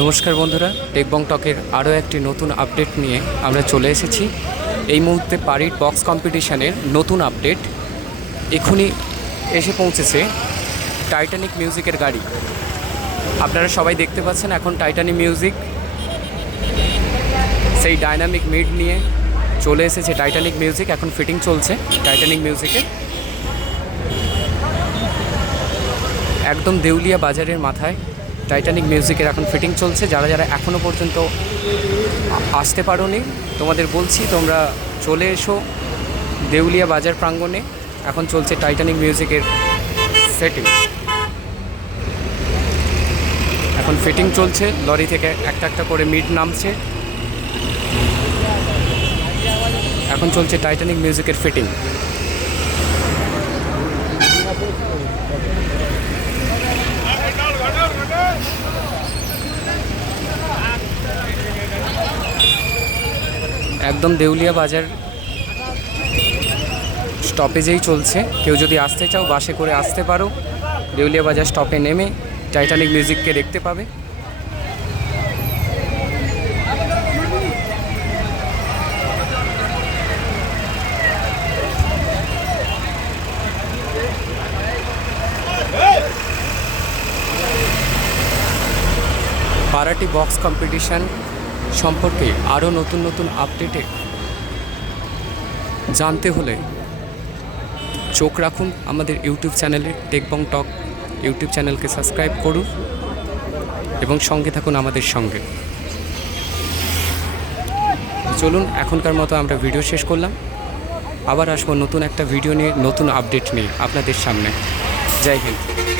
নমস্কার বন্ধুরা টেকবং টকের আরও একটি নতুন আপডেট নিয়ে আমরা চলে এসেছি। এই মুহূর্তে পারির বক্স কম্পিটিশনের নতুন আপডেট এখনই এসে পৌঁছেছে টাইটানিক মিউজিকের গাড়ি। আপনারা সবাই দেখতে পাচ্ছেন এখন টাইটানিক মিউজিক সেই ডাইনামিক মিড নিয়ে চলে এসেছে টাইটানিক মিউজিক এখন ফিটিং চলছে টাইটানিক মিউজিকে একদম দেউলিয়া বাজারের মাথায় টাইটানিক মিউজিকের এখন ফিটিং চলছে। যারা যারা এখনও পর্যন্ত আসতে পারোনি, তোমাদের বলছি, তোমরা চলে এসো দেউলিয়া বাজার প্রাঙ্গণে। এখন চলছে টাইটানিক মিউজিকের সেটিং এখন ফিটিং চলছে, লরি থেকে একটা একটা করে মিট নামছে। এখন চলছে টাইটানিক মিউজিকের ফিটিং একদম দেউলিয়া বাজার স্টপেজেই চলছে। কেউ যদি আসতে চাও, বাসে করে আসতে পারো। দেউলিয়া বাজার স্টপে নেমে টাইটানিক মিউজিককে দেখতে পাবে। পারাটি বক্স কম্পিটিশন সম্পর্কে আরও নতুন নতুন আপডেটে জানতে হলে চোখ রাখুন আমাদের ইউটিউব চ্যানেলে টেকবং টক ইউটিউব চ্যানেলকে সাবস্ক্রাইব করুন এবং সঙ্গে থাকুন আমাদের সঙ্গে। চলুন, এখনকার মতো আমরা ভিডিও শেষ করলাম। আবার আসব নতুন একটা ভিডিও নিয়ে, নতুন আপডেট নিয়ে আপনাদের সামনে। জয় হিন্দ।